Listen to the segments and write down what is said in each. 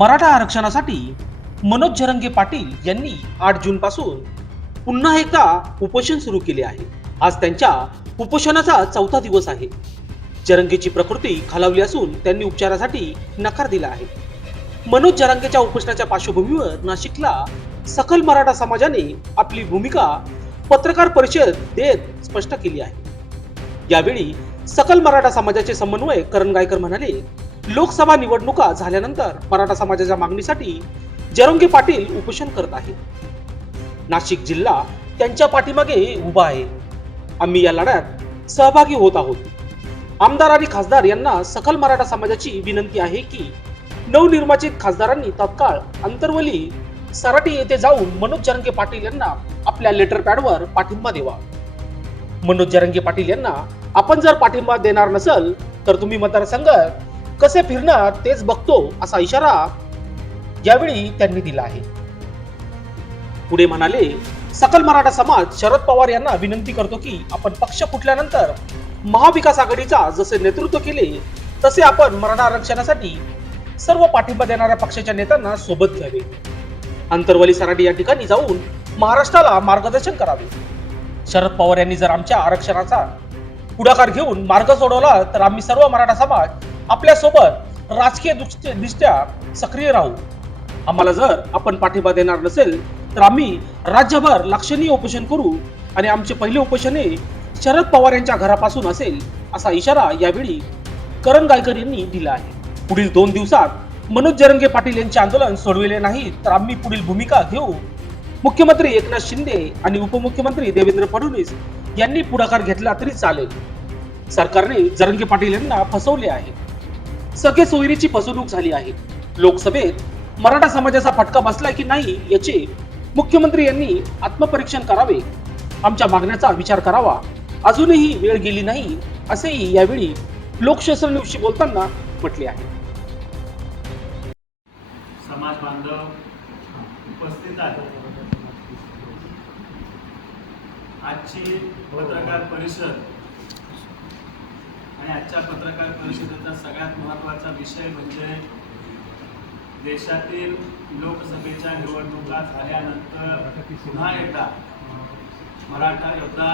मराठा आरक्षणासाठी मनोज जरंगे पाटील यांनी 8 जून पासून पुन्हा एकदा उपोषण सुरू केले आहे। आज त्यांच्या उपोषणाचा 4था दिवस आहे। जरंगेची प्रकृती खालावली असून त्यांनी उपचारासाठी नकार दिला आहे। मनोज जरंगेच्या उपोषणाच्या पार्श्वभूमीवर नाशिकला सकल मराठा समाजाने आपली भूमिका पत्रकार परिषद देत स्पष्ट केली आहे। यावेळी सकल मराठा समाजाचे समन्वयक करण गायकर म्हणाले, लोकसभा निवडणुका झाल्यानंतर मराठा समाजाच्या मागणीसाठी जरंगे पाटील उपोषण करत आहेत। नाशिक जिल्हा त्यांच्या पाठीमागे उभा आहे। आम्ही या लढ्यात सहभागी होत आहोत। आमदार आणि खासदार यांना सकल मराठा समाजाची विनंती आहे की नवनिर्वाचित खासदारांनी तत्काळ अंतरवली सराटी येथे जाऊन मनोज जरंगे पाटील यांना आपल्या लेटर पॅडवर पाठिंबा द्यावा। मनोज जरंगे पाटील यांना आपण जर पाठिंबा देणार नसल तर तुम्ही मतदारसंघात कसे फिरणार तेच बघतो, असा इशारा यावेळी त्यांनी दिला आहे। पुढे म्हणाले, सकल मराठा समाज शरद पवार यांना विनंती करतो की आपण पक्ष फुटल्यानंतर महाविकास आघाडीचा जसे नेतृत्व केले तसे आपण मराठा आरक्षणासाठी सर्व पाठिंबा देणाऱ्या पक्षाच्या नेत्यांना सोबत घ्यावे। अंतरवली सराटी या ठिकाणी जाऊन महाराष्ट्राला मार्गदर्शन करावे। शरद पवार यांनी जर आमच्या आरक्षणाचा पुढाकार घेऊन मार्ग सोडवला तर आम्ही सर्व मराठा समाज आपल्या सोबत राजकीय दृष्ट्या सक्रिय राहू। आम्हाला जर आपण पाठिंबा देणार नसेल तर आम्ही राज्यभर लक्षणीय उपोषण करू आणि आमचे पहिले उपोषण हे शरद पवार यांच्या घरापासून असेल, असा इशारा यावेळी करण गायकर यांनी दिला आहे। पुढील 2 दिवसात मनोज जरंगे पाटील यांचे आंदोलन सोडविले नाही तर आम्ही पुढील भूमिका घेऊ। मुख्यमंत्री एकनाथ शिंदे आणि उपमुख्यमंत्री देवेंद्र फडणवीस यांनी पुढाकार घेतला तरी चालेल। सरकारने जरंगे पाटील यांना फसवले आहे। सगळे सोयरीची फसवणूक झाली आहे। लोकसभेत मराठा समाजाचा फटका बसला की नाही याचे मुख्यमंत्री यांनी आत्मपरीक्षण करावे। आमच्या मागण्याचा विचार करावा। अजूनही वेळ गेली नाही, असेही यावेळी लोकशास्त्र न्यूजशी बोलताना म्हटले आहे। समाज बांधव उपस्थित आहेत। आजची पत्रकार परिषद आणि आजच्या पत्रकार परिषदेचा सगळ्यात महत्त्वाचा विषय म्हणजे देशातील लोकसभेच्या निवडणुका झाल्यानंतर पुन्हा एकदा मराठा योद्धा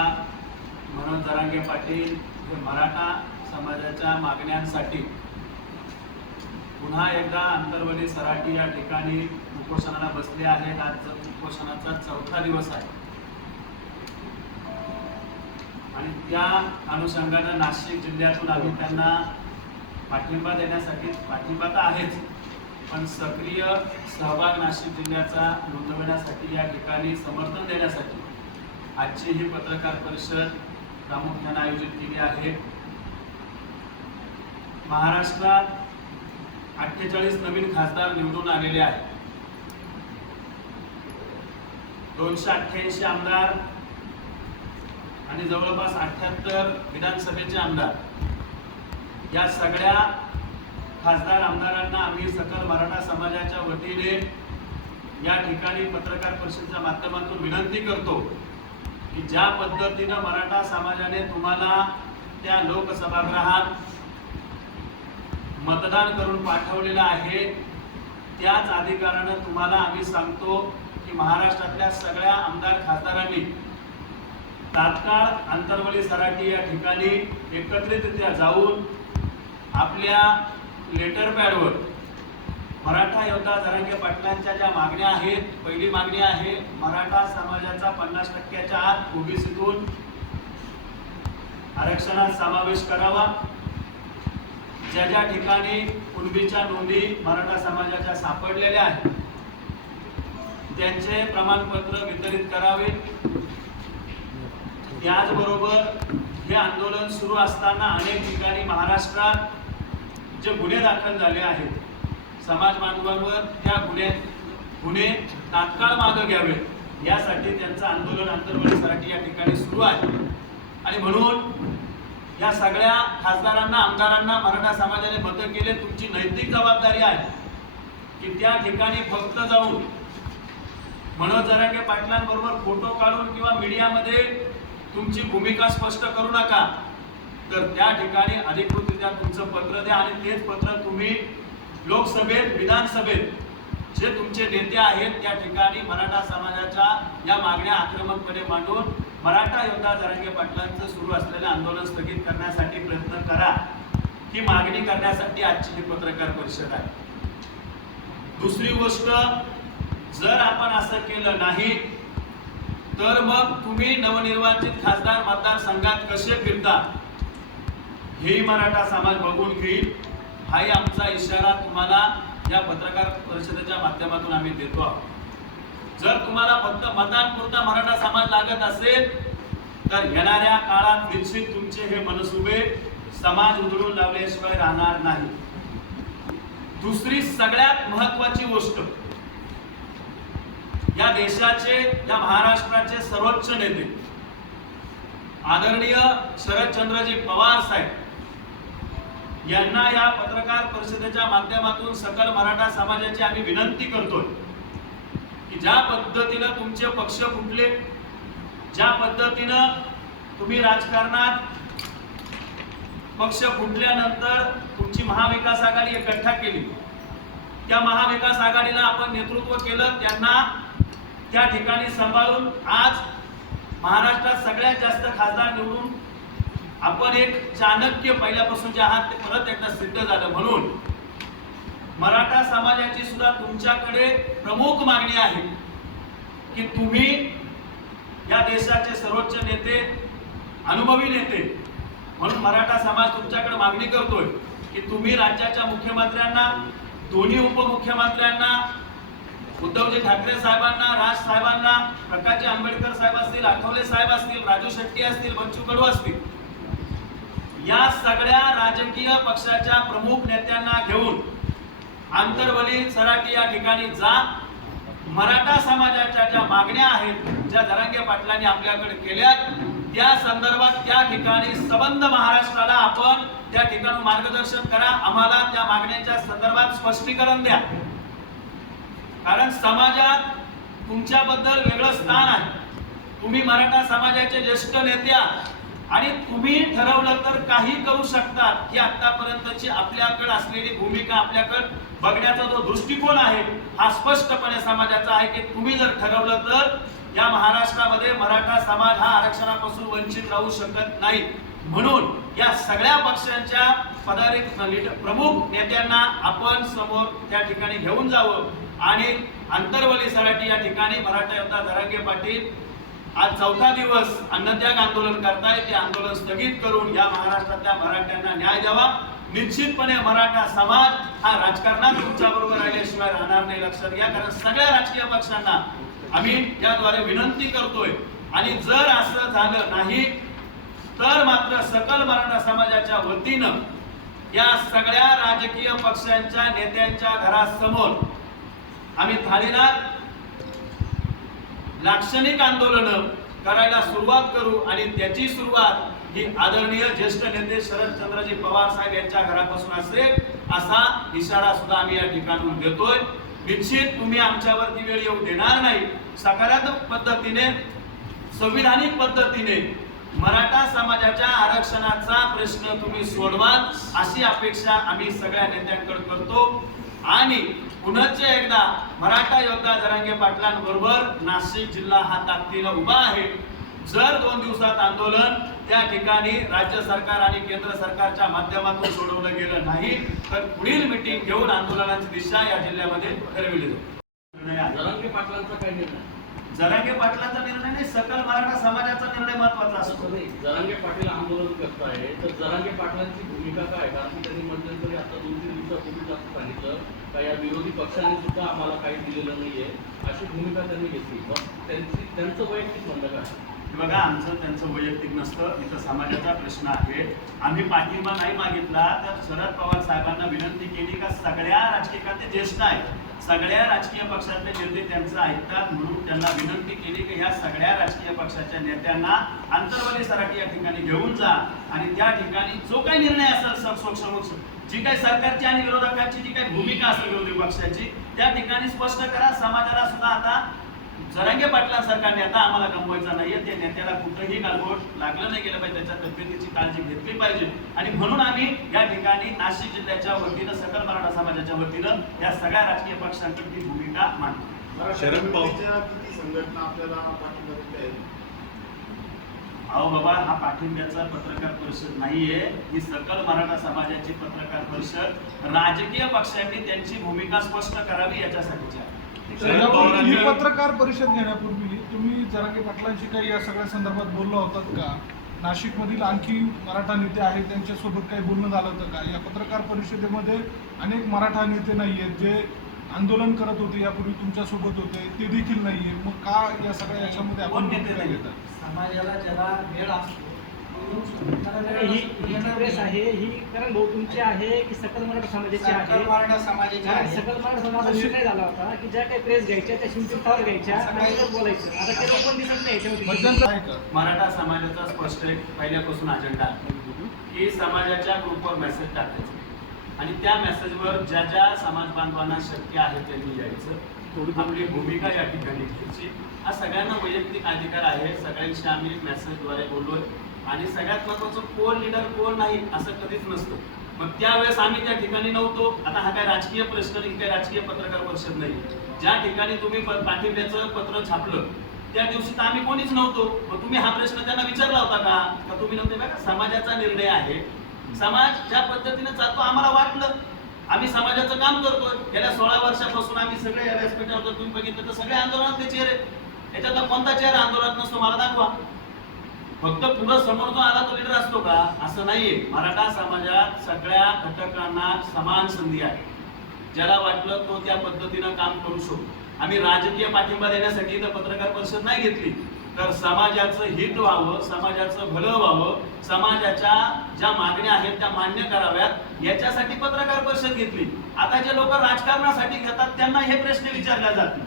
मनोज जरंगे पाटील हे मराठा समाजाच्या मागण्यांसाठी पुन्हा एकदा अंतरवली सराटी या ठिकाणी उपोषणाला बसले आहेत। आज उपोषणाचा 4था दिवस आहे आणि त्या अनुषंगाने नाशिक जिल्ह्यातून आम्ही त्यांना पाठिंबा देण्यासाठी, पाठिंबा तर आहेच पण सक्रिय सहभाग नाशिक जिल्ह्याचा नोंदवण्यासाठी, या ठिकाणी समर्थन देण्यासाठी आजची ही पत्रकार परिषद प्रामुख्याने आयोजित केली आहे। महाराष्ट्रात 48 नवीन खासदार निवडून आलेले आहेत। 288 आमदार आणि जवळपास 78 विधानसभेचे आमदार, या सगळ्या खासदार आमदारांना आम्ही सकल मराठा समाजाच्या वतीने या ठिकाणी पत्रकार परिषदेच्या माध्यमातून विनंती करतो की ज्या पद्धतीनं मराठा समाजाने तुम्हाला त्या लोकसभागृहात मतदान करून पाठवलेलं आहे, त्याच अधिकारानं तुम्हाला आम्ही सांगतो की महाराष्ट्रातल्या सगळ्या आमदार खासदारांनी तात्काळ अंतरवली सराटी या ठिकाणी एकत्रितरित्या जाऊन आपल्या लेटर पॅडवर मराठा योद्धा जरंगे पाटलांच्या ज्या मागण्या आहेत, पहिली मागणी आहे मराठा समाजाचा 50% आत ओबीसीतून आरक्षणात समावेश करावा। ज्या ज्या ठिकाणी कुणबीच्या नोंदी मराठा समाजाच्या सापडलेल्या आहेत त्यांचे प्रमाणपत्र वितरित करावे। त्याचबरोबर हे आंदोलन सुरू असताना अनेक ठिकाणी महाराष्ट्रात जे गुन्हे दाखल झाले आहेत समाज बांधवांवर, त्या गुन्हे तात्काळ मागे घ्यावे यासाठी त्यांचं आंदोलन अंतरवली सराटी या ठिकाणी सुरू आहे। आणि म्हणून या सगळ्या खासदारांना, आमदारांना मराठा समाजाने मतं केले, तुमची नैतिक जबाबदारी आहे की त्या ठिकाणी फक्त जाऊन मनोज जरंगे पाटलांबरोबर फोटो काढून किंवा मीडियामध्ये तुमची भूमिका स्पष्ट करू नका, तर त्या ठिकाणी अधिकृतरित्या तुमचं पत्र द्या आणि तेच पत्र तुम्ही लोकसभेत विधानसभेत जे तुमचे नेते आहेत त्या ठिकाणी मराठा समाजाच्या या मागण्या आक्रमकपणे मांडून मराठा योद्धा जरांगे पाटलांचं सुरू असलेलं आंदोलन स्थगित करण्यासाठी प्रयत्न करा, ही मागणी करण्यासाठी आजची ही पत्रकार परिषद आहे. दुसरी गोष्ट, जर आपण असं केलं नाही तर मग तुम्ही नवनिर्वाचित खासदार मतदारसंघात कसे फिरता हेही मराठा समाज बघून घेईल. हाही आमचा इशारा तुम्हाला या पत्रकार परिषदेच्या माध्यमातून आम्ही देतो आहोत. जर तुम्हाला फक्त मतदानपुरता मराठा समाज लागत असेल तर येणाऱ्या काळात निश्चित तुमचे हे मनसुबे समाज उधळून लावल्याशिवाय राहणार नाही. दुसरी सगळ्यात महत्वाची गोष्ट, या देशाचे, या महाराष्ट्राचे सर्वोच्च नेते आदरणीय शरदचंद्रजी पवार साहेब यांना या पत्रकार परिषदेच्या माध्यमातून सकल मराठा समाजाची आम्ही विनंती करतोय की ज्या पद्धतीनं तुमचे पक्ष फुटले, ज्या पद्धतीनं तुम्ही राजकारणात पक्ष फुटल्यानंतर तुमची महाविकास आघाडी एकट्ठा केली, त्या महाविकास आघाडीला आपण नेतृत्व केलं, त्यांना त्या ठिकाणी सांभाळून आज महाराष्ट्रात सगळ्यात जास्त खासदार निवडून आपण एक चाणक्य पहिल्यापासून जे आहात ते परत एकदा सिद्ध झालं. म्हणून मराठा समाजाची सुद्धा तुमच्याकडे प्रमुख मागणी आहे की तुम्ही या देशाचे सर्वोच्च नेते, अनुभवी नेते म्हणून मराठा समाज तुमच्याकडे मागणी करतोय की तुम्ही राज्याच्या मुख्यमंत्र्यांना, दोन्ही उपमुख्यमंत्र्यांना, उद्धवजी ठाकरे साहेबांना, राज साहेबांना, प्रकाशजी आंबेडकर साहेब असतील, आठवले साहेब असतील, राजू शेट्टी असतील, बच्चू कडू असतील, या सगळ्या राजकीय पक्षाच्या प्रमुख नेत्यांना घेऊन आंतरवली सराटी या ठिकाणी जा. मराठा समाजाच्या ज्या मागण्या आहेत, ज्या जरांगे पाटलांनी आपल्याकडे केल्या, त्या संदर्भात त्या ठिकाणी सबंध महाराष्ट्राला आपण त्या ठिकाणी मार्गदर्शन करा. आम्हाला त्या मागण्यांच्या संदर्भात स्पष्टीकरण द्या. कारण समाजात तुमच्याबद्दल वेगळं स्थान आहे. तुम्ही मराठा समाजाचे ज्येष्ठ नेते आणि तुम्ही ठरवलं तर काही करू शकतात, ही आतापर्यंतची आपल्याकडे असलेली भूमिका, आपल्याकडे बघण्याचा जो दृष्टिकोन आहे हा स्पष्टपणे समाजाचा आहे की तुम्ही जर ठरवलं तर या महाराष्ट्रामध्ये मराठा समाज हा आरक्षणापासून वंचित राहू शकत नाही. म्हणून या सगळ्या पक्षांच्या प्रमुख नेत्यांना आपण समोर त्या ठिकाणी घेऊन जावं आणि आंतरवली सराटी या ठिकाणी मराठा योद्धा जरांगे पाटील आज 4था दिवस अन्नत्याग आंदोलन करतायत. ते आंदोलन स्थगित करून या महाराष्ट्रातल्या मराठ्यांना न्याय द्यावा. निश्चितपणे मराठा समाज हा राजकारणात तुमच्या बरोबर राहिल्याशिवाय राहणार नाही, लक्षात घ्या. कारण सगळ्या राजकीय पक्षांना आम्ही याद्वारे विनंती करतोय आणि जर असं झालं नाही तर मात्र सकल मराठा समाजाच्या वतीनं या सगळ्या राजकीय पक्षांच्या नेत्यांच्या घरासमोर आम्ही थाळीनाथ लाक्षणिक आंदोलन करायला सुरुवात करू आणि त्याची सुरुवात ही आदरणीय ज्येष्ठ नेते शरदचंद्रजी पवार साहेब यांच्या घरापासून असेल, असा इशारा सुद्धा आम्ही या ठिकाणून देतोय. निश्चित तुम्ही आमच्यावरती वेळ येऊ देणार नाही. सकारात्मक पद्धतीने, संविधानिक पद्धतीने मराठा समाजाच्या आरक्षणाचा प्रश्न तुम्ही सोडवाल अशी अपेक्षा आम्ही सगळ्या नेत्यांकडे करतो. आणि पुन्हा एकदा मराठा योद्धा जरांगे पाटलांबरोबर नाशिक जिल्हा हा ताकदीनं उभा आहे. जर 2 दिवसात आंदोलन त्या ठिकाणी राज्य सरकार आणि केंद्र सरकारच्या माध्यमातून सोडवलं गेलं नाही तर पुढील मीटिंग घेऊन आंदोलनाची दिशा या जिल्ह्यामध्ये ठरविली जाईल. जरांगे पाटलांचा काय निर्णय? जरांगे पाटलांचा निर्णय नाही, सकल मराठा समाजाचा निर्णय महत्वाचा असतो. जरांगे पाटील आंदोलन करताय तर जरांगे पाटलांची भूमिका काय? कारण की त्यांनी मध्यंतरी आता 2-3 दिवसापूर्वी असं सांगितलं का या विरोधी पक्षाने सुद्धा आम्हाला काही दिलेलं नाहीये, अशी भूमिका त्यांनी घेतली. मग त्यांचं वैयक्तिक म्हणणं काय? बघा, आमचं त्यांचं वैयक्तिक नसतं, इथं समाजाचा प्रश्न आहे. आम्ही पाठिंबा नाही मागितला तर शरद पवार साहेबांना विनंती केली का सगळ्या राजकीय ते ज्येष्ठ आहेत, सगळ्या राजकीय पक्षातले नेते त्यांचं ऐकतात, म्हणून त्यांना विनंती केली की ह्या सगळ्या राजकीय पक्षाच्या नेत्यांना आंतरवली सराटी या ठिकाणी घेऊन जा आणि त्या ठिकाणी जो काही निर्णय असेल, जी काही सरकारची आणि विरोधकांची जी काही भूमिका असेल विरोधी पक्षाची, त्या ठिकाणी स्पष्ट करा. समाजाला सुद्धा आता जरांगे पाटलांसारखा नेता आम्हाला गमवायचा नाहीये. त्या नेत्याला कुठंही गालबोट लागलं नाही गेलं पाहिजे, त्याच्या तब्येतीची काळजी घेतली पाहिजे. आणि म्हणून आम्ही या ठिकाणी नाशिक जिल्ह्याच्या वतीनं सकल मराठा समाजाच्या वतीनं या सगळ्या राजकीय पक्षांकडे ती भूमिका मांडतो. शरद पवार किती संघटना आपल्याला पाठिंबा देत आहेत? अहो बाबा, हा पाठिंब्याचा पत्रकार परिषद नाहीये, ही सकल मराठा समाजाची पत्रकार परिषद. राजकीय पक्षांनी त्यांची भूमिका स्पष्ट करावी याच्यासाठीची आहे. शरद ही पवारांनी पत्रकार परिषद घेण्यापूर्वी तुम्ही जरांगे पाटलांशी काही या सगळ्या संदर्भात बोललो होतात का? नाशिकमधील आणखी मराठा नेते आहेत, त्यांच्यासोबत काही बोलणं झालं होतं का? या पत्रकार परिषदेमध्ये अनेक मराठा नेते नाही आहेत जे आंदोलन करत होते, यापूर्वी तुमच्यासोबत होते, ते देखील नाही आहे. मग का या सगळ्या याच्यामध्ये कोण आपण नेते भूमिका नाही? घेतात? समाजाला ज्याला वेळ असतो ही जी प्रेस आहे ही कारण भाऊ तुमची आहे की सकल मराठा समाजाची आहे? सकल मराठा समाजाची कारण आहे. सकल मराठा समाजाचा निर्णय झाला होता की ज्या काही प्रेस घ्यायच्या त्या शिंपीवर घ्यायच्या आणि मग बोलायचं. आता ते लोक पण दिसत नाही याच्यामध्ये. मध्यंतर आहे का? मराठा समाजाचा स्पष्ट एक पहिल्यापासून अजेंडा आहे की समाजाच्या ग्रुपवर मेसेज टाकायचा आणि त्या मेसेजवर ज्या ज्या समाज बांधवांना शक्य आहे त्यांनी यायचं, आपली भूमिका या ठिकाणी घ्यायची. हा सगळ्यांना वैयक्तिक अधिकार आहे. सगळ्यांशी आम्ही मेसेजद्वारे बोललोय आणि सगळ्यात महत्त्वाचं कोण लीडर कोण नाही असं कधीच नसतं. मग त्यावेळेस आम्ही त्या ठिकाणी नव्हतो. आता हा काय राजकीय प्रश्न नाही, काय राजकीय पत्रकार परिषद नाही. ज्या ठिकाणी तुम्ही पाठिंब्याचं पत्र छापलं त्या दिवशी तर आम्ही कोणीच नव्हतो. मग तुम्ही हा प्रश्न त्यांना विचारला होता का तुम्ही नव्हते? बघा, समाजाचा निर्णय आहे. समाज ज्या पद्धतीने चालतो आम्हाला वाटलं, आम्ही समाजाचं काम करतोय. गेल्या 16 वर्षापासून आम्ही सगळे या व्यासपीठावर तुम्ही बघितलं तर सगळे आंदोलनातले चेहरे. याच्यातला कोणता चेहरा आंदोलनात नसतो मला दाखवा. फक्त पुढं समोर जो आला तो लीडर असतो का? असं नाहीये. मराठा समाजात सगळ्या घटकांना समान संधी आहे. ज्याला वाटलं तो त्या पद्धतीनं काम करू शकतो. आम्ही राजकीय पाठिंबा देण्यासाठी इथं पत्रकार परिषद नाही घेतली, तर समाजाचं हित व्हावं, समाजाचं भलं व्हावं, समाजाच्या ज्या मागण्या आहेत त्या मान्य कराव्यात याच्यासाठी पत्रकार परिषद घेतली. आता जे लोक राजकारणासाठी घेतात त्यांना हे प्रश्न विचारले जातात.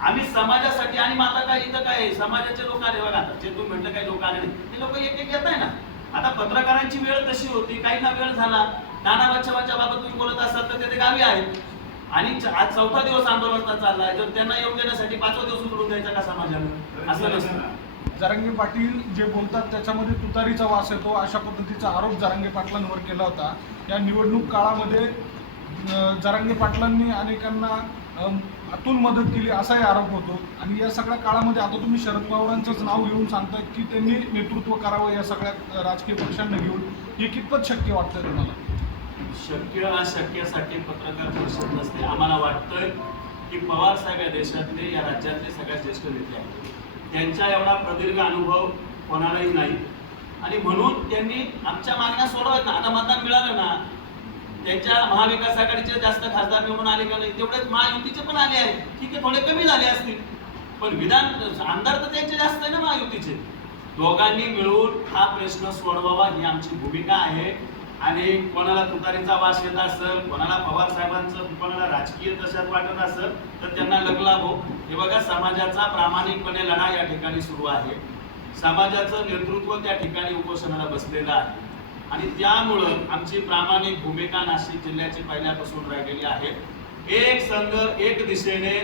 आम्ही समाजासाठी आणि मग आता काय इथं काय समाजाचे लोक आले बघा, आता जे तुम्ही म्हटलं काही लोक आले नाही, ते लोक एक एक येत आहे ना. आता पत्रकारांची वेळ तशी होती, काहींना वेळ झाला. नाना बच्चावाच्या बाबत तुम्ही बोलत असाल तर ते गावी आहेत आणि आज 4था दिवस आंदोलनाचा चाललाय, तर त्यांना येऊन देण्यासाठी 5वा दिवस उचलून द्यायचा का समाजानं? असं नसतं. जरांगे पाटील जे बोलतात त्याच्यामध्ये तुतारीचा वास येतो, अशा पद्धतीचा आरोप जरांगे पाटलांवर केला होता. या निवडणूक काळामध्ये जरांगे पाटलांनी अनेकांना आतून मदत केली असाही आरोप होतो. आणि या सगळ्या काळामध्ये आता तुम्ही शरद पवारांचंच नाव घेऊन सांगताय की त्यांनी नेतृत्व करावं या सगळ्या राजकीय पक्षांना घेऊन. हे कितपत शक्य वाटतंय तुम्हाला? शक्य अशक्यासाठी पत्रकार परिषद नसते. आम्हाला वाटतंय की पवार साहेब या देशातले, या राज्यातले सगळ्यात ज्येष्ठ नेते आहेत. त्यांचा एवढा प्रदीर्घ अनुभव कोणालाही नाही आणि म्हणून त्यांनी आमच्या मागण्या सोडवत ना. आता मतदान मिळालं ना, त्यांच्या महाविकास आघाडीचे जास्त खासदार निवडून आले का नाही, तेवढेच महायुतीचे पण आले आहेत. ठीक आहे, थोडे कमी झाले असतील, पण विधान आमदार तर त्यांचे जास्त आहे ना महायुतीचे. दोघांनी मिळून हा प्रश्न सोडवावा ही आमची भूमिका आहे. आणि कोणाला तुतारीचा वास येत असेल, कोणाला पवार साहेबांचं, कोणाला राजकीय दशात वाटत असेल तर त्यांना लगलागो. हे बघा, समाजाचा प्रामाणिकपणे लढा या ठिकाणी सुरू आहे. समाजाचं नेतृत्व त्या ठिकाणी उपोषणाला बसलेलं आहे आणि त्यामुळं आमची प्रामाणिक भूमिका नाशिक जिल्ह्याची पहिल्यापासून राहिलेली आहे. एक संघ एक दिशेने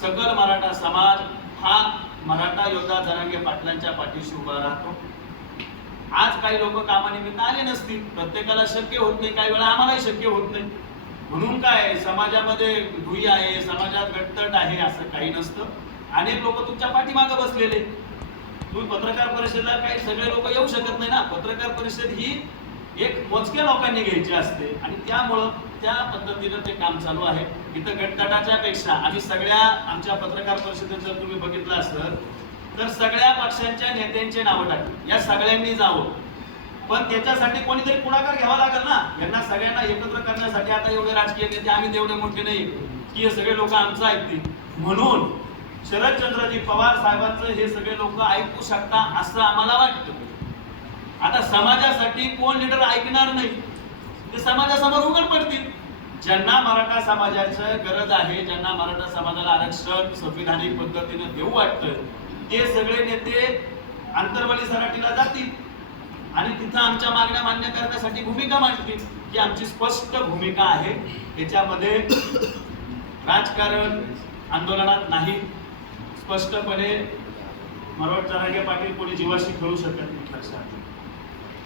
सकल मराठा समाज हा मराठा योद्धा जरांगे पाटलांच्या पाठीशी उभा राहतो. आज काही लोक कामानिमित्त आले नसतील, प्रत्येकाला शक्य होत नाही, काही वेळा आम्हालाही शक्य होत नाही. म्हणून काय समाजामध्ये दुई आहे, समाजात गटतट आहे असं काही नसतं. अनेक लोक तुमच्या पाठीमागं बसलेले. तुम्ही पत्रकार परिषदेला काही सगळे लोक येऊ शकत नाही ना. पत्रकार परिषद ही एक मोजक्या लोकांनी घ्यायची असते आणि त्यामुळं त्या पद्धतीनं ते काम चालू आहे. इथं गटतटाच्या पेक्षा आम्ही सगळ्या आमच्या पत्रकार परिषदेत जर तुम्ही बघितलं असतं तर सगळ्या पक्षांच्या नेत्यांचे नावं टाकली. या सगळ्यांनी जावं, पण त्याच्यासाठी कोणीतरी पुढाकार घ्यावा लागेल ना. यांना सगळ्यांना एकत्र करण्यासाठी आता एवढे राजकीय नेते आम्ही तेवढे मोठे नाही की हे सगळे लोक आमचं ऐकतील. म्हणून शरदचंद्रजी पवार साहेबांचं हे सगळे लोक ऐकू शकता असं आम्हाला वाटतं. आता समाजासाठी कोण लीडर ऐकणार नाही ते समाजासमोर उघड पडतील. ज्यांना मराठा समाजाचं गरज आहे, ज्यांना मराठा समाजाला आरक्षण संविधानिक पद्धतीने देऊ वाटतं, ते सगळे नेते आंतरवाली सराटीला जातील आणि तिथं आमच्या मागण्या मान्य करण्यासाठी भूमिका मांडतील. ही आमची स्पष्ट भूमिका आहे. याच्यामध्ये राजकारण आंदोलनात नाही, स्पष्टपणे मनोज जरांगे पाटील कोणी जीवाशी खेळू शकत नाही. लक्षात.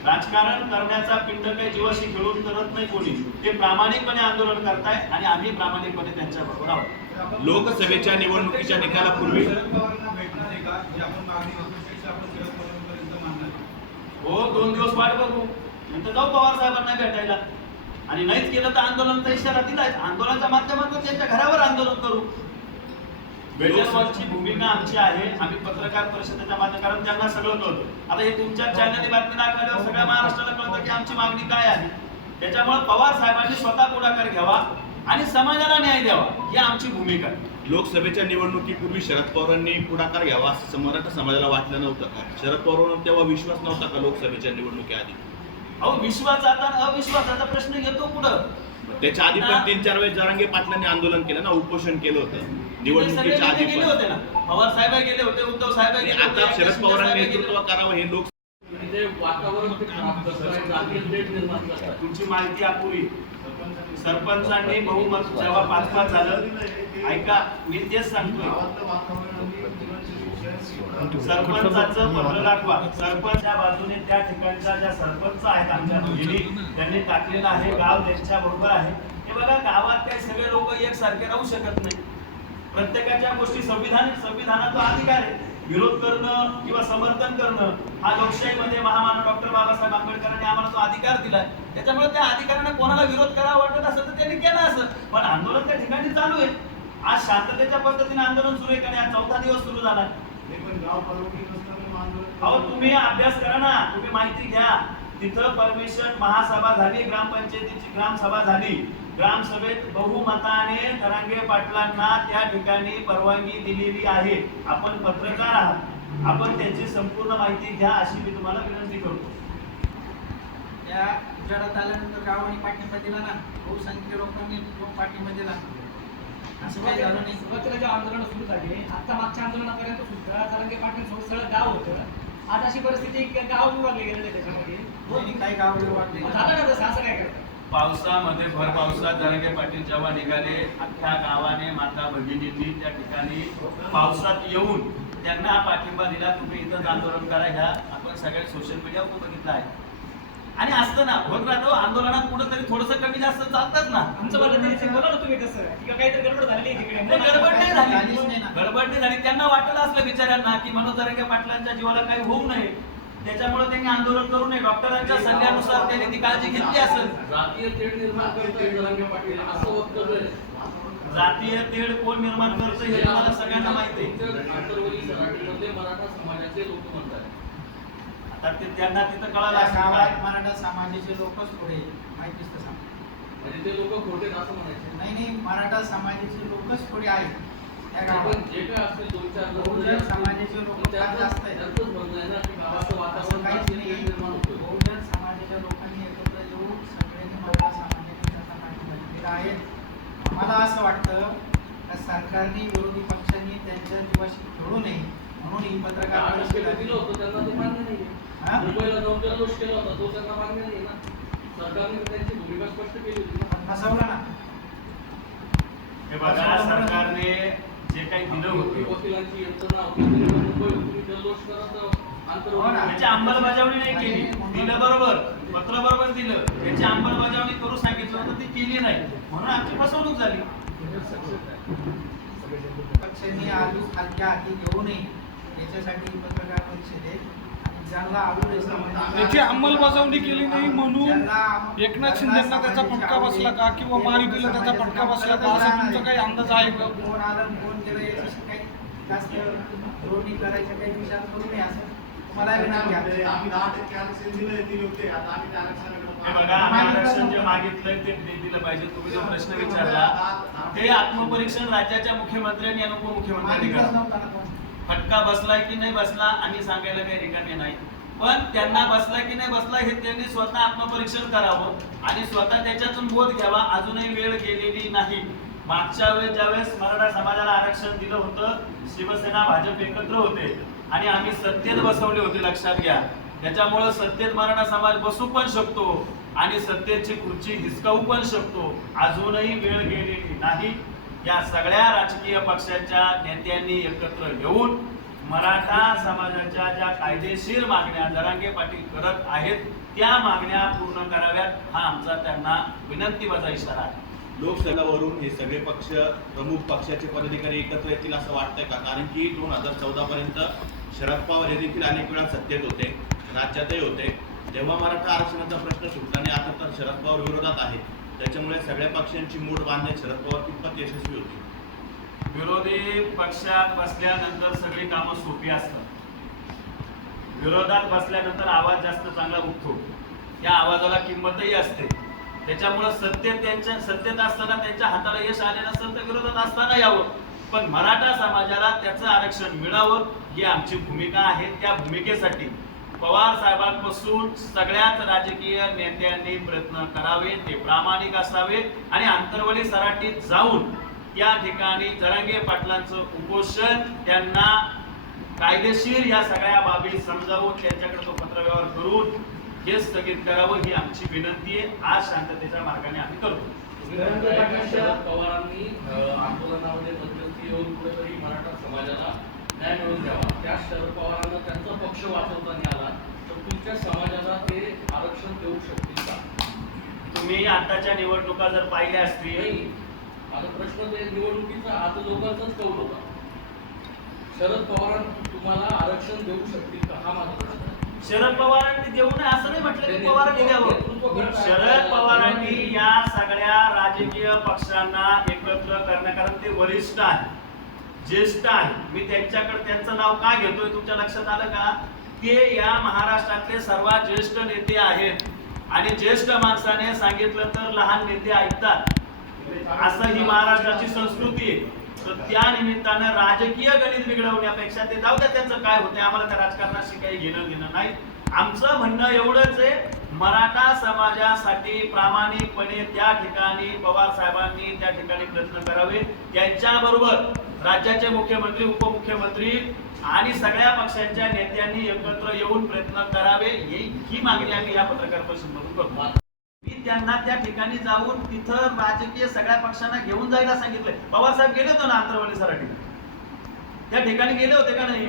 राजकारण करण्याचा पिंड काही जीवाशी खेळून करत नाही कोणी. ते प्रामाणिकपणे आंदोलन करताय आणि आम्ही प्रामाणिकपणे त्यांच्या बरोबर आहोत. लोकसभेच्या निवडणुकीच्या निकालापूर्वी हो, 2 दिवस वाट बघू, नंतर जाऊ पवार साहेबांना भेटायला. आणि नाहीच केलं तर आंदोलनाचा इशारा दिलाय. आंदोलनाच्या माध्यमातून त्यांच्या घरावर आंदोलन करू. वेळेवरची भूमिका आमची आहे. आम्ही पत्रकार परिषदेच्या माध्यमातून त्यांना सगळं कळतं. आता हे तुमच्या चॅनलने बातमी दाखवल्यावर सगळ्या महाराष्ट्राला कळतं की आमची मागणी काय आहे. त्याच्यामुळे पवार साहेबांनी स्वतः पुढाकार घ्यावा आणि समाजाला न्याय द्यावा, ही आमची भूमिका आहे. लोकसभेच्या निवडणुकीपूर्वी शरद पवारांनी पुढाकार घ्यावा असं मराठा समाजाला वाटलं नव्हतं का? शरद पवारांवर तेव्हा विश्वास नव्हता का लोकसभेच्या निवडणुकीआधी? अहो, विश्वासाचा आणि अविश्वासाचा प्रश्न येतो पुढं. त्याच्या आधी पण 3-4 वेळेस जरांगे पाटलांनी आंदोलन केलं ना, उपोषण केलं होतं निवडणुकीच्या आधी गेले पण. होते ना, पवार साहेब गेले होते, उद्धव साहेब आणि गेले होते, आता शरद शिंदे पवारांनी साहेब गेले नेतृत्व होते. म्हणजे करावं हे लोक ते वातावरण ते खराब करताय, जातीय तेढ निर्माण करताय. तुमची माहिती अपुरी. सरपंचांनी बहुमत जेव्हा 5-5 झालं, ऐका मी तेच सांगतोय, गावातलं वातावरण आणि जीवनशैली सरपंचाचं पत्र दाखवा. सरपंचच्या बाजूने त्या ठिकाणच्या ज्या सरपंच आहेत आमच्या भगिनी, त्यांनी टाकलेलं आहे गाव त्यांच्या बरोबर आहे. हे बघा, गावात काही सगळे लोक एकसारखे राहू शकत नाही. प्रत्येकाच्या गोष्टी संविधानाचा अधिकार आहे. विरोध करणं किंवा समर्थन करणं हा लोकशाहीमध्ये महामानव डॉक्टर बाबासाहेब आंबेडकरांनी आम्हाला तो अधिकार दिलाय. त्याच्यामुळे त्या अधिकाराने कोणाला विरोध करावा वाटत असेल तर त्यांनी केला असं. पण आंदोलन त्या ठिकाणी चालू आहे. आज शांततेच्या पद्धतीने आंदोलन सुरू आहे का नाही? 4था दिवस सुरू झाला. ते पण गाव परवानगी नसताना आंदोलन अहो, तुम्ही अभ्यास करा ना, तुम्ही माहिती घ्या. तिथं परमिशन महासभा झाली, ग्रामपंचायतीची ग्रामसभा झाली. ग्रामसभेत बहुमताने जरांगे पाटलांना त्या ठिकाणी परवानगी दिलेली आहे. आपण पत्रकार आहात, आपण त्याची संपूर्ण माहिती घ्या अशी मी तुम्हाला विनंती करतो. त्या उजाडात आल्यानंतर गावाने पाठिंबा दिला ना, बहुसंख्य लोकांनी पाठिंबा दिला. असं काही झालं नाही. सुरुवातीला जे आंदोलन सुरू झाले, आता मागच्या आंदोलनापर्यंत सुद्धा जरांगे पाटलांसोबत सगळं गाव होतं. आज अशी परिस्थिती की गाव विभागले गेलेलं आहे त्याच्यामध्ये. कोणी काही गाव वाटले झालं ना तसं, असं काय करतात? पावसामध्ये भर पावसात जरांगे पाटील जेव्हा निघाले, अख्ख्या गावाने माता भगिनींनी त्या ठिकाणी पावसात येऊन त्यांना पाठिंबा दिला. तुम्ही इथंच आंदोलन करा, ह्या आपण सगळ्या सोशल मीडियावर बघितलं आहे. आणि असतं ना, होत राहतो आंदोलनात कुठंतरी थोडंसं कमी जास्त चालतंच ना. आमचं म्हणणं ते बोला ना तुम्ही कसं की काहीतरी गडबड झालेली आहे तिकडे. नाही, गडबड नाही झाली. झालीच नाही ना. गडबड नाही झाली. त्यांना वाटलं असलं बिचाऱ्यांना की मनोज जरांगे पाटलांच्या जीवाला काही होऊ नये, त्याच्यामुळे त्यांनी आंदोलन करू नये. डॉक्टरांच्या सल्ल्यानुसार त्यांनी ती काळजी घेतली असेल. जातीय तेढ निर्माण करताय जरांगे पाटील असं वक्तव्य आहे. जातीय तेढ कोण निर्माण करतं हे तुम्हाला सगळ्यांना माहिती आहे. तुमच्या आंतरवली सराटीमधले मराठा समाजाचे लोक म्हणतात. आता ते त्यांना तिथं कळालं त्या असेल गावात काय. मराठा समाजाचे लोकच थोडे माहितीच तर सांग. म्हणजे ते लोक खोटे असं म्हणायचे. नाही, मराठा समाजाचे लोकच थोडे आहेत त्या गावात. पण जे काय असेल 2-4 बहुजन समाजाचे लोक फार जास्त आहेत. त्यांचंच म्हणणं आहे ना की गावाचं असं वातावरण काहीच जातीय नाही. तेढ निर्माण होतं. बहुजन समाजाच्या लोकांनी एकत्र येऊन सगळ्यांनी मराठा समाजाने त्याचा पाठिंबा दिलेला आहे. आम्हाला असं वाटतं का सरकारने, विरोधी पक्षांनी त्यांच्या जीवाशी खेळू नये म्हणून ही पत्रकार आठ परिषद दिलं होतं त्यांना ते मान्य नाही. हा? मुंबईला जाऊन जल्लोष केला होता, तो त्यांना मान्य नाही ना. सरकारने त्यांची भूमिका स्पष्ट केली होती ना. फसवला ना. हे बघा, सरकारने जे काही दिलं होतं वकिलांची यंत्रणा होती, तरी मुंबईत तुम्ही जल्लोष करत हो ना. आंतरवली त्याची अंमलबजावणी नाही केली. दिलं बरोबर, पत्र बरोबर दिलं, त्याची अंमलबजावणी करू सांगितलं होतं, ती केली नाही, म्हणून आमची फसवणूक झाली. पक्षांनी आजू हलक्या हाती घेऊ नये याच्यासाठी ही पत्रकार परिषद आहे. आणि ज्यांना आवडेल त्याची अंमलबजावणी केली नाही म्हणून एकनाथ शिंदेंना त्याचा फटका बसला का किंवा महायुतीला त्याचा फटका बसला का, असा तुमचा काही अंदाज आहे का? कोण आलं कोण गेलं याच्याशी काही जास्त जोडणी करायच्या काही विचार करू नये असं मला विनंती आहे. आम्ही 10% आरक्षण दिले होते. आता आम्ही त्या आरक्षणाकडे हे बघा, आम्ही आरक्षण जे मागितलंय ते दिलं पाहिजे. तुम्ही जो प्रश्न विचारला ते आत्मपरीक्षण राज्याच्या मुख्यमंत्र्यांनी आणि उपमुख्यमंत्र्यांनी मागितलंच करा. नव्हतं ना कोण. फटका बसलाय की नाही बसला आम्ही सांगायला काही रिकामे नाही, पण त्यांना बसला की नाही बसला हे त्यांनी स्वतः आत्मपरीक्षण करावं आणि स्वतः त्याच्यातून बोध घ्यावा. अजूनही वेळ गेलेली नाही. मागच्या वेळेस ज्यावेळेस मराठा समाजाला आरक्षण दिलं होतं, शिवसेना भाजप एकत्र होते आणि आम्ही सत्तेत बसवले होते, लक्षात घ्या. त्याच्यामुळं सत्तेत मराठा समाज बसू पण शकतो आणि सत्तेची खुर्ची हिसकावू पण शकतो. अजूनही वेळ गेलेली नाही. या सगळ्या राजकीय पक्षाच्या नेत्यांनी एकत्र येऊन मराठा समाजाच्या ज्या कायदेशीर मागण्या जरांगे पाटील करत आहेत त्या मागण्या पूर्ण कराव्यात, हा आमचा त्यांना विनंतीवजा इशारा आहे. लोकसभेवरून हे सगळे पक्ष प्रमुख पक्षाचे पदाधिकारी एकत्र येतील असं वाटतंय का? कारण की 2014 पर्यंत शरद पवार हे देखील अनेक वेळा सत्तेत होते, राज्यातही होते. तेव्हा मराठा आरक्षणाचा प्रश्न सुटला आणि आता तर शरद पवार विरोधात आहे. त्याच्यामुळे सगळ्या पक्षांची मूड बांधण्यात शरद पवार कितपत यशस्वी होते? विरोधी पक्षात बसल्यानंतर सगळी कामं सोपी असतात. विरोधात बसल्यानंतर आवाज जास्त चांगला उठतो, या आवाजाला किंमतही असते. त्याच्यामुळं सत्तेत असताना त्यांच्या हाताला यश आले नसेल तर विरोधात असताना यावं, पण मराठा समाजाला त्याचं आरक्षण मिळावं ही आमची भूमिका आहे. त्या भूमिकेसाठी पवार साहेबांपासून सगळ्याच राजकीय नेत्यांनी प्रयत्न करावे, ते प्रामाणिक असावे आणि आंतरवली सराटीत जाऊन या ठिकाणी जरांगे पाटलांचं उपोषण त्यांना कायदेशीर या सगळ्या बाबी समजावून त्यांच्याकडे तो पत्रव्यवहार करून हे स्थगित करावं ही आमची विनंती आहे. आज शांततेच्या मार्गाने आम्ही करतो. शरद पवारांनी आंदोलनामध्ये मध्यस्थी येऊन कुठेतरी मराठा समाजाला न्याय मिळवून द्यावा. त्या शरद पवारांना त्यांचा पक्ष वाचवताना आला तर तुमच्या समाजाला ते आरक्षण देऊ शकतील का? तुम्ही आताच्या निवडणुका जर पाहिल्या असतील, नाही, माझा प्रश्न ते निवडणुकीचा आता लोकांचाच कौल होता. शरद पवारांना तुम्हाला आरक्षण देऊ शकतील का, हा माझा प्रश्न आहे. शरद पवारांनी देऊ नये असं नाही म्हटलं की पवारांनी द्यावं. शरद पवारांनी या सगळ्या राजकीय पक्षांना एकत्र करण्या, कारण ते वरिष्ठ आहे, ज्येष्ठ आहे. मी त्यांच्याकडे त्यांचं नाव का घेतोय तुमच्या लक्षात आलं का? ते या महाराष्ट्रातले सर्वात ज्येष्ठ नेते आहेत आणि ज्येष्ठ माणसाने सांगितलं तर लहान नेते ऐकतात, असं ही महाराष्ट्राची संस्कृती आहे. तर त्या निमित्तानं राजकीय गणित बिघडवण्यापेक्षा ते जाऊ द्या, त्यांचं काय होते, आम्हाला त्या राजकारणाशी काही घेणं नाही. आमचं म्हणणं एवढंच आहे, मराठा समाजासाठी प्रामाणिकपणे त्या ठिकाणी पवार साहेबांनी त्या ठिकाणी प्रयत्न करावे. त्यांच्याबरोबर राज्याचे मुख्यमंत्री, उपमुख्यमंत्री आणि सगळ्या पक्षांच्या नेत्यांनी एकत्र येऊन प्रयत्न करावे, ही मागणी आम्ही या पत्रकार परिषदेमधून करतो. मी त्यांना त्या ठिकाणी जाऊन तिथं राजकीय सगळ्या पक्षांना घेऊन जायला सांगितलंय. पवार साहेब गेले होते ना आंतरवली सराठी, त्या ठिकाणी गेले होते का नाही?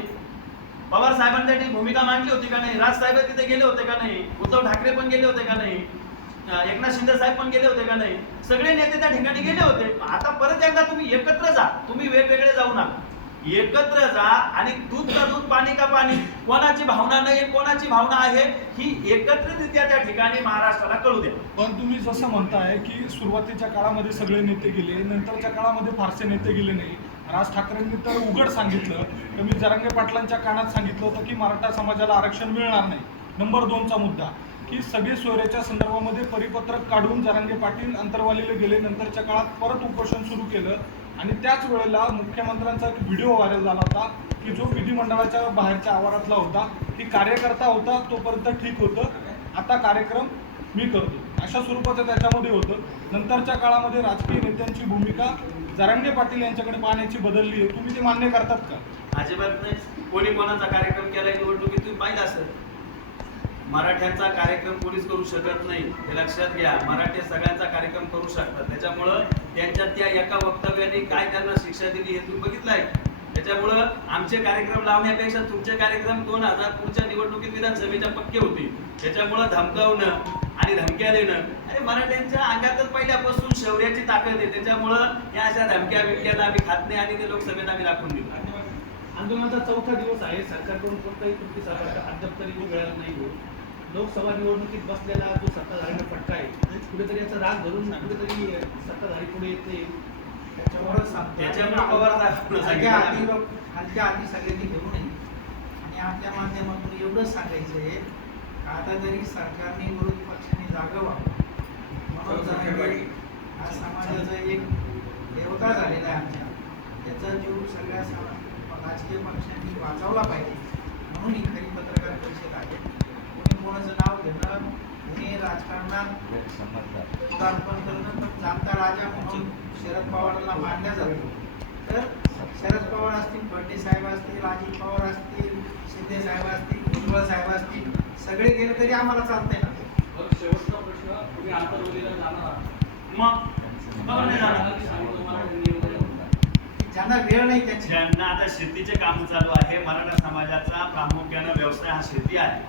पवार साहेबांनी त्या ठिकाणी भूमिका मांडली होती का नाही? राज साहेब तिथे गेले होते का नाही? उद्धव ठाकरे पण गेले होते का नाही? एकनाथ शिंदे साहेब पण गेले होते का नाही? सगळे नेते त्या ठिकाणी गेले होते. आता परत एकदा तुम्ही एकत्र जा, तुम्ही वेगवेगळे जाऊ नका, एकत्र जा आणि दूध का दूध पाणी का पाणी, कोणाची भावना नाही कोणाची भावना आहे ही एकत्रितरित्या त्या ठिकाणी महाराष्ट्राला कळू द्या. पण तुम्ही जसं म्हणताय की सुरुवातीच्या काळामध्ये सगळे नेते गेले, नंतरच्या काळामध्ये फारसे नेते गेले नाही. राज ठाकरेंनी तर उघड सांगितलं की मी जरांगे पाटलांच्या कानात सांगितलं होतं की मराठा समाजाला आरक्षण मिळणार नाही. नंबर 2चा मुद्दा की सगळे सोयऱ्याच्या संदर्भामध्ये परिपत्रक काढून जरांगे पाटील अंतरवालीला गेले. नंतरच्या काळात परत उपोषण सुरू केलं आणि त्याच वेळेला मुख्यमंत्र्यांचा एक व्हिडिओ व्हायरल झाला होता की जो विधिमंडळाच्या बाहेरच्या आवारातला होता, की कार्यकर्ता होता तोपर्यंत ठीक होतं, आता कार्यक्रम मी करतो, अशा स्वरूपाचं त्याच्यामध्ये होतं. नंतरच्या काळामध्ये राजकीय नेत्यांची भूमिका जरांगे पाटील यांच्याकडे पाहण्याची बदलली आहे. तुम्ही ते मान्य करतात का? अजिबात नाही. कोणी कोणाचा कार्यक्रम केलाय निवडणुकीत तुम्ही पाहिलं असेल. मराठ्यांचा कार्यक्रम कोणीच करू शकत नाही, हे लक्षात घ्या. मराठी सगळ्यांचा कार्यक्रम करू शकतात. त्याच्यामुळं त्यांच्या त्या एका वक्तव्याने काय त्यांना शिक्षा दिली हे तुम्ही बघितलं आहे. त्याच्यामुळं आमचे कार्यक्रम लावण्यापेक्षा तुमचे कार्यक्रम 2000 पुढच्या निवडणुकीत विधानसभेच्या पक्के होते. त्याच्यामुळं धमकावणं आणि धमक्या देणं, अरे मराठ्यांच्या अंगातच पहिल्यापासून शौर्याची ताकद आहे. त्याच्यामुळं या अशा धमक्या बिमक्याला आम्ही खात नाही आणि ते लोकसभेत आम्ही दाखवून दिलं. आंदोलनाचा 4था दिवस आहे, सरकारकडून कोणताही प्रतिसाद अद्याप तरी मिळाला नाही. लोकसभा निवडणुकीत बसलेला जो सत्ताधाऱ्यांना फटका आहे, कुठेतरी याचा राग धरून कुठेतरी सत्ताधारी पुढे येते. त्याच्यामुळे सांगितलं. हलक्या हाती सगळ्यांनी घेऊ नये. आणि आपल्या माध्यमातून एवढंच सांगायचं आहे, आता जरी सरकारने विरोधी पक्षाने जागावा म्हणून हा समाजाचा एक देवता झालेला आहे आमच्या, त्याचा जीव सगळ्या राजकीय पक्षांनी वाचवला पाहिजे. म्हणून ही खरी पत्रकार परिषद आहे. कोणी कोणाचं नाव घेणं, कोणी राजकारणात पदार्पण करणं, पण जाणता राजा म्हणून शरद पवारांना मानल्या जातो. तर शरद पवार असतील, फडणवीस साहेब असतील, अजित पवार असतील, शिंदे साहेब असतील, भुजबळ साहेब असतील, सगळे गेले तरी आम्हाला चालतंय ना. शेवटचा प्रश्न, तुम्ही आंतरवलीला जाणार आहात? मग सांगितलं मराठ्यांनी ज्यांना वेळ नाही त्याची ज्यांना आता शेतीचे काम चालू आहे, मराठा समाजाचा प्रामुख्याने व्यवसाय हा शेती आहे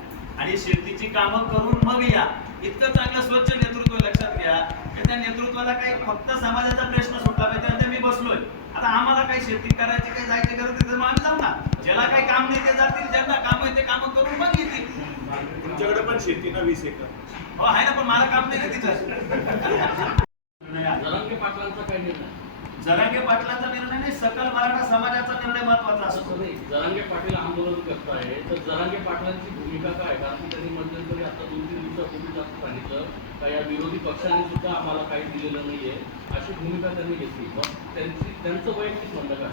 आणि शेतीची कामं करून मग या. इतकं चांगलं स्वच्छ नेतृत्व लक्षात घ्या की त्या नेतृत्वाला काही फक्त समाजाचा प्रश्न सुटला पाहिजे आणि मी बसलोय. आता आम्हाला काही शेती करायची काही जायची गरज नाही तर मग आम्ही जाऊ ना. ज्याला काही काम नाही ते जातील, ज्यांना काम आहे ते काम करून मग येतील. तुमच्याकडे पण शेती ना 20 एकर. हो आहे ना, पण मला काम नाही ना तिथं. जरांगे पाटलांचा काय निर्णय? जरांगे पाटलांचा निर्णय नाही, सकल मराठा समाजाचा निर्णय महत्वाचा असतो. असं नाही, जरांगे पाटील आंदोलन करताय तर जरांगे पाटलांची भूमिका काय? कारण की त्यांनी मध्यंतरी आता 2-3 दिवसापूर्वी असं सांगितलं का या विरोधी पक्षाने सुद्धा आम्हाला काही दिलेलं नाहीये, अशी भूमिका त्यांनी घेतली. मग त्यांचं वैयक्तिक म्हणणं काय?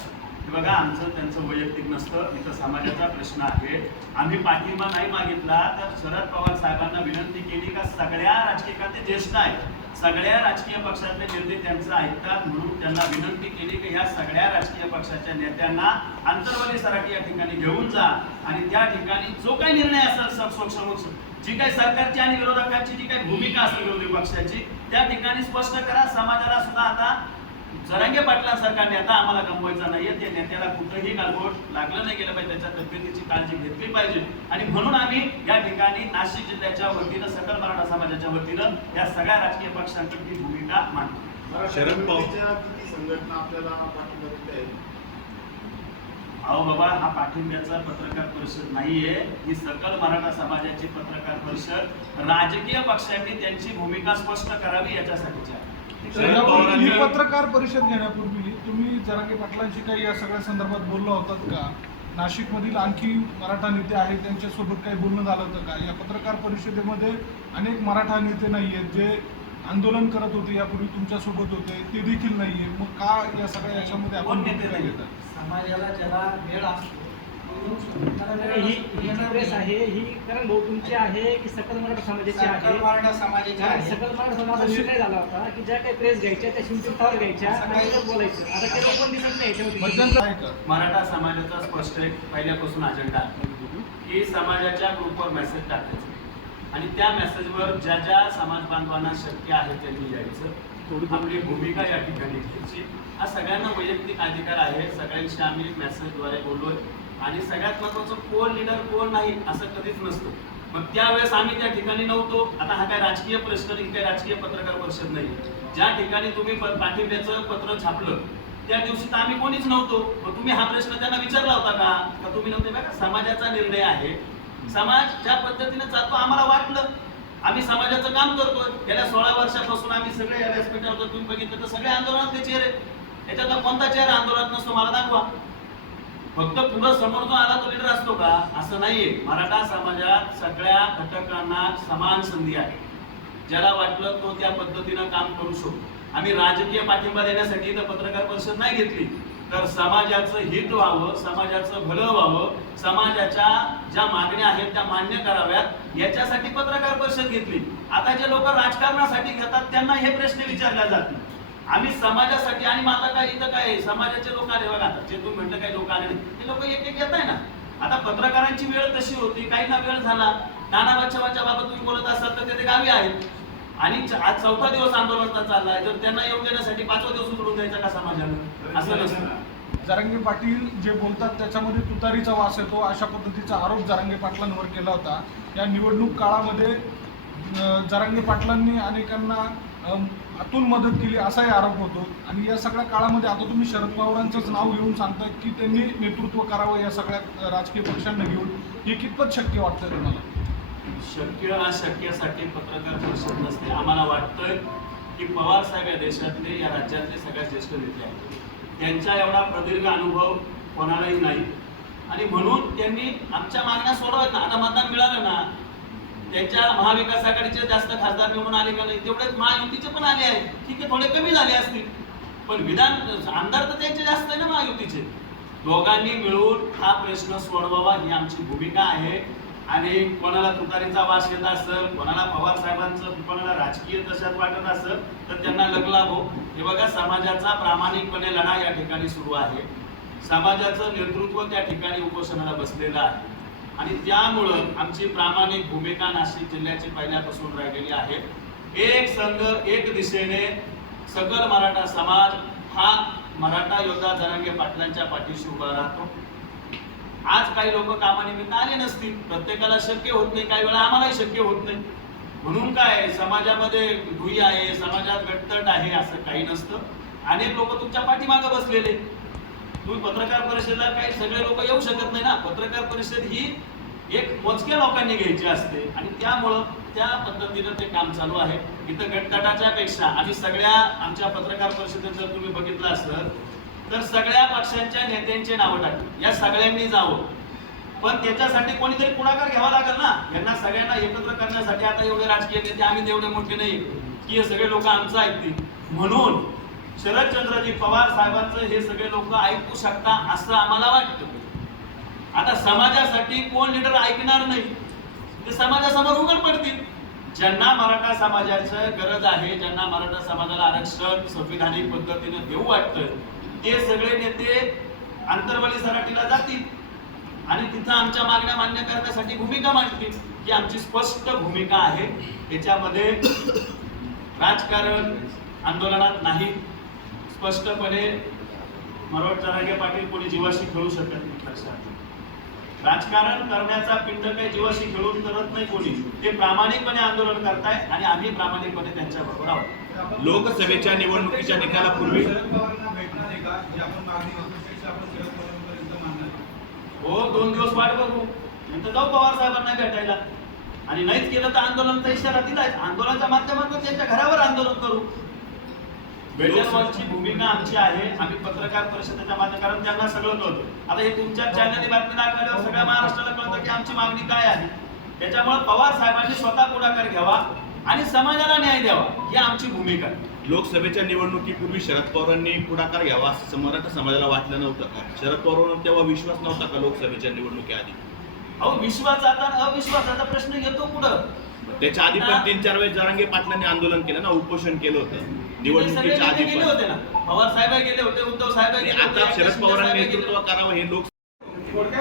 बघा, आमचं त्यांचं वैयक्तिक नसतं, इथं समाजाचा प्रश्न आहे. आम्ही पाठिंबा नाही मागितला तर शरद पवार साहेबांना विनंती केली का सगळ्या राजकीय ते ज्येष्ठ आहेत, सगळ्या राजकीय पक्षातले नेते त्यांचं ऐकतात, म्हणून त्यांना विनंती केली की ह्या सगळ्या राजकीय पक्षाच्या नेत्यांना आंतरवाली सराठी या ठिकाणी घेऊन जा आणि त्या ठिकाणी जो काही निर्णय असेल जी काही सरकारची आणि विरोधकांची जी काही भूमिका असेल विरोधी पक्षाची त्या ठिकाणी स्पष्ट करा. समाजाला सुद्धा आता जरांगे पाटलांसारखा नेता आम्हाला गमवायचा नाहीये. त्या नेत्याला कुठंही गालबोट लागलं नाही गेलं पाहिजे, त्याच्या तब्येतीची काळजी घेतली पाहिजे आणि म्हणून आम्ही या ठिकाणी नाशिक जिल्ह्याच्या वतीनं सकल मराठा समाजाच्या वतीनं या सगळ्या राजकीय पक्षांकडे भूमिका मांडतो. शरद पवार किती संघटना आपल्याला पाठिंबा देत आहेत? अहो बाबा, हा पाठिंब्याचा पत्रकार परिषद नाहीये, ही सकल मराठा समाजाची पत्रकार परिषद. राजकीय पक्षांनी त्यांची भूमिका स्पष्ट करावी याच्यासाठीची आहे. ही पत्रकार परिषद घेण्यापूर्वी तुम्ही जरांगे पाटलांशी काही या सगळ्या संदर्भात बोलला होतात का? नाशिकमधील आणखी मराठा नेते आहेत, त्यांच्यासोबत काही बोलणं झालं होतं का? या पत्रकार परिषदेमध्ये अनेक मराठा नेते नाही आहेत जे आंदोलन करत होते, यापूर्वी तुमच्यासोबत होते, ते देखील नाहीये. मग का या सगळ्या याच्यामध्ये आपण नेते नाही घेतात? समाजाला ज्याला वेळ असतो ही प्रेस आहे ही कारण भाऊ तुमची आहे की सकल मराठा समाजाची आहे? सकल मराठा समाजाचे कारण आहे. सकल मराठा समाजाचा निर्णय झाला होता की ज्या काही प्रेस घ्यायच्या त्या शिंपीवर घ्यायच्या आणि मग बोलायचं. आता ते लोक पण दिसत नाही याच्यामध्ये. मध्यंतर आहे का? मराठा समाजाचा स्पष्ट एक पहिल्यापासून अजेंडा आहे की समाजाच्या ग्रुपवर मेसेज टाकायचे आणि त्या मेसेजवर ज्या ज्या समाज बांधवांना शक्य आहे त्यांनी यायचं, आपली भूमिका या ठिकाणी घ्यायची. हा सगळ्यांना वैयक्तिक अधिकार आहे. सगळ्यांशी आम्ही मेसेजद्वारे बोललोय आणि सगळ्यात महत्त्वाचं कोण लीडर कोण नाही असं कधीच नसतं. मग त्यावेळेस आम्ही त्या ठिकाणी नव्हतो. आता हा काय राजकीय प्रश्न नाही, काही राजकीय पत्रकार परिषद नाही. ज्या ठिकाणी तुम्ही पाठिंब्याचं पत्र छापलं त्या दिवशी तर आम्ही कोणीच नव्हतो. मग तुम्ही हा प्रश्न त्यांना विचारला होता का तुम्ही नव्हते? बघा, समाजाचा निर्णय आहे. समाज ज्या पद्धतीने चालतो आम्हाला वाटलं, आम्ही समाजाचं काम करतोय. गेल्या 16 वर्षापासून आम्ही सगळे या व्यासपीठावर तुम्ही बघितलं तर सगळे आंदोलनातले चेहरे, याच्यातला कोणता चेहरा आंदोलनात नसतो मला दाखवा. फक्त पुढं समोर जो आला तो लीडर असतो का? असं नाहीये. मराठा समाजात सगळ्या घटकांना समान संधी आहे. ज्याला वाटलं तो त्या पद्धतीनं काम करू शकतो. आम्ही राजकीय पाठिंबा देण्यासाठी इथं पत्रकार परिषद नाही घेतली, तर समाजाचं हित व्हावं, समाजाचं भलं व्हावं, समाजाच्या ज्या मागण्या आहेत त्या मान्य कराव्यात याच्यासाठी पत्रकार परिषद घेतली. आता जे लोक राजकारणासाठी घेतात त्यांना हे प्रश्न विचारले जात नाही. आम्ही समाजासाठी आणि आता काय इथं काय समाजाचे लोक आले बघा, जे तुम्ही म्हटलं काही लोक आले नाही, ते लोक एक एक येत आहे ना. आता पत्रकारांची वेळ तशी होती, काहींना वेळ झाला. नाना बच्चावाच्या बाबत तुम्ही बोलत असाल तर ते गावी आहेत आणि आज 4था दिवस आंदोलनाचा चाललाय, तर त्यांना येऊन देण्यासाठी 5वा दिवस उचलून द्यायचा का समाजानं? असं नसतं. जरांगे पाटील जे बोलतात त्याच्यामध्ये तुतारीचा वास येतो, अशा पद्धतीचा आरोप जरांगे पाटलांवर केला होता. या निवडणूक काळामध्ये जरांगे पाटलांनी अनेकांना आतून मदत केली असाही आरोप होतो आणि या सगळ्या काळामध्ये आता तुम्ही शरद पवारांचंच नाव घेऊन सांगताय की त्यांनी नेतृत्व करावं या सगळ्या राजकीय पक्षांना घेऊन. हे कितपत शक्य वाटतं तुम्हाला? शक्य अशक्यासाठी पत्रकार परिषद नसते. आम्हाला वाटतंय की पवार साहेब या देशातले या राज्यातले सगळ्यात ज्येष्ठ नेते आहेत. त्यांचा एवढा प्रदीर्घ अनुभव कोणालाही नाही आणि म्हणून त्यांनी आमच्या मागण्या सोडवत ना. आता मतदान मिळालं ना, त्यांच्या महाविकास आघाडीचे जास्त खासदार निवडून आले का नाही, तेवढेच महायुतीचे पण आले आहेत. ठीक आहे, थोडे कमी झाले असतील, पण विधान आमदार तर त्यांचे जास्त आहे ना महायुतीचे. दोघांनी मिळून हा प्रश्न सोडवावा ही आमची भूमिका आहे. आणि कोणाला तुतारीचा वास येत असेल, कोणाला पवार साहेबांचं, कोणाला राजकीय दशात वाटत असेल तर त्यांना लगलाभो. हे बघा, समाजाचा प्रामाणिकपणे लढा या ठिकाणी सुरू आहे. समाजाचं नेतृत्व त्या ठिकाणी उपोषणाला बसलेलं आहे आणि त्यामुळं आमची प्रामाणिक भूमिका नाशिक जिल्ह्याची पहिल्यापासून राहिलेली आहे. एक संघ एक दिशेने सकल मराठा समाज हा मराठा योद्धा जरांगे पाटलांच्या पाठीशी उभा राहतो. आज काही लोक कामानिमित्त आले नसतील, प्रत्येकाला शक्य होत नाही, काही वेळा आम्हालाही शक्य होत नाही. म्हणून काय समाजामध्ये धुई आहे, समाजात गटतट आहे असं काही नसतं. अनेक लोक तुमच्या पाठीमागं बसलेले. तुम्ही पत्रकार परिषदेला काही सगळे लोक येऊ शकत नाही ना. पत्रकार परिषद ही एक मोजक्या लोकांनी घ्यायची असते आणि त्यामुळं त्या पद्धतीनं ते काम चालू आहे. इथं गटतटाच्या पेक्षा आम्ही सगळ्या आमच्या पत्रकार परिषदेत जर तुम्ही बघितलं असतं तर सगळ्या पक्षांच्या नेत्यांचे नावं टाकली. या सगळ्यांनी जावं, पण त्याच्यासाठी कोणीतरी पुढाकार घ्यावा लागेल ना. यांना सगळ्यांना एकत्र करण्यासाठी आता एवढे राजकीय नेते आम्ही एवढे मोठे नाही की हे सगळे लोक आमचं ऐकतील. म्हणून शरदचंद्रजी पवार साहेबांचं हे सगळे लोक ऐकू शकता असं आम्हाला वाटतं. आता समाजासाठी कोण लीडर ऐकणार नाही, ते समाजासमोर उघड पडतील. ज्यांना मराठा समाजाचं गरज आहे, ज्यांना मराठा समाजाला आरक्षण संविधानिक पद्धतीने देऊ वाटतं, ते सगळे नेते आंतरवली सराटीला जातील आणि तिथं आमच्या मागण्या मान्य करण्यासाठी भूमिका मांडतील. ही आमची स्पष्ट भूमिका आहे. त्याच्यामध्ये राजकारण आंदोलनात नाही. स्पष्टपणे मनोहर जरांगे पाटील कोणी जीवाशी खेळू शकत नाही. लक्षात, राजकारण करण्याचा पिंड काही जीवाशी खेळून करत नाही कोणी. ते प्रामाणिकपणे आंदोलन करताय आणि आम्ही प्रामाणिकपणे त्यांच्या बरोबर आहोत. लोकसभेच्या निवडणुकीच्या निकालापूर्वी हो, 2 दिवस वाट बघू, नंतर जाऊ पवार साहेबांना भेटायला. आणि नाहीच केलं तर आंदोलनाचा इशारा दिलाय. आंदोलनाच्या माध्यमातून त्यांच्या घरावर आंदोलन करू. भेटण्याची भूमिका आमची आहे. आम्ही पत्रकार परिषदेच्या माध्यमातून त्यांना सगळं कळतं. आता हे तुमच्या चॅनलने बातमी दाखवल्यावर सगळ्या महाराष्ट्राला कळतं की आमची मागणी काय आहे. त्याच्यामुळे पवार साहेबांनी स्वतः पुढाकार घ्यावा आणि समाजाला न्याय द्यावा, ही आमची भूमिका आहे. लोकसभेच्या निवडणुकीपूर्वी शरद पवारांनी पुढाकार घ्यावा असं मराठा समाजाला वाटलं नव्हतं का? शरद पवारांवर तेव्हा विश्वास नव्हता का लोकसभेच्या निवडणुकीआधी? अहो, विश्वासाचा अविश्वासाचा प्रश्न येतो पुढं. त्याच्या आधी पण 3-4 वेळेस जरांगे पाटलांनी आंदोलन केलं ना, उपोषण केलं होतं निवडणुकीच्या आधी गेले पण. होते ना, पवार साहेब गेले होते, उद्धव साहेब गेले आता होते, शरद पवारांनी नेतृत्व करावं हे लोक.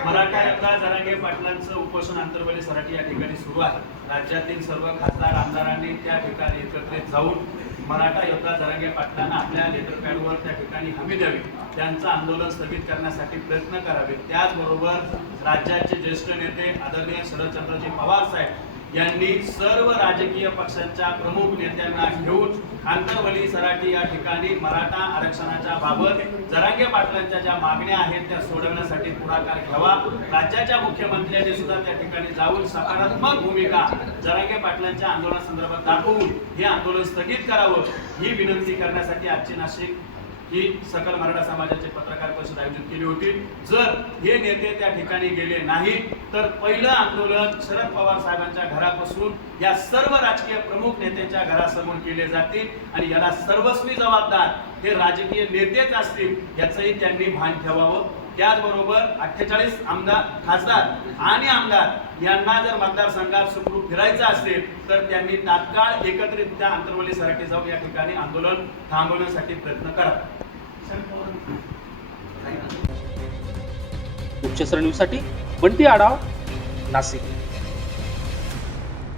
मराठा योद्धा जरांगे पाटलांचं उपोषण आंतरवली सराटी या ठिकाणी सुरू आहे. राज्यातील सर्व खासदार आमदारांनी त्या ठिकाणी एकत्रित जाऊन मराठा योद्धा जरांगे पाटलांना आपल्या लेटर पॅडवर त्या ठिकाणी हमी द्यावी, त्यांचं आंदोलन स्थगित करण्यासाठी प्रयत्न करावे. त्याचबरोबर राज्याचे ज्येष्ठ नेते आदरणीय शरदचंद्रजी पवार साहेब यांनी सर्व राजकीय पक्षांच्या प्रमुख नेत्यांना घेऊन आंतरवली सराटी या ठिकाणी मराठा आरक्षणाच्या बाबत जरांगे पाटलांच्या ज्या मागण्या आहेत त्या सोडवण्यासाठी पुढाकार घ्यावा. राज्याच्या मुख्यमंत्र्यांनी सुद्धा त्या ठिकाणी जाऊन सकारात्मक भूमिका जरांगे पाटलांच्या आंदोलनासंदर्भात दाखवून हे आंदोलन स्थगित करावं, ही विनंती करण्यासाठी आजची नाशिक ही सकल मराठा समाजाचे पत्रकार परिषद आयोजित केली होती. जर हे नेते त्या ठिकाणी गेले नाही तर पहिलं आंदोलन शरद पवार साहेबांच्या घरापासून या सर्व राजकीय प्रमुख नेत्यांच्या घरासमोर केले जातील आणि याला सर्वस्वी जबाबदार हे राजकीय नेतेच असतील, याचंही त्यांनी भान ठेवावं. त्याचबरोबर 48 आमदार, खासदार आणि आमदार यांना जर मतदारसंघात सुखरूप फिरायचं असेल तर त्यांनी तात्काळ एकत्रितरित्या आंतरवली सराटी जाऊन या ठिकाणी आंदोलन थांबवण्यासाठी प्रयत्न करावे. उच्चसर न्यूजसाठी बंटी आढाव, नाशिक.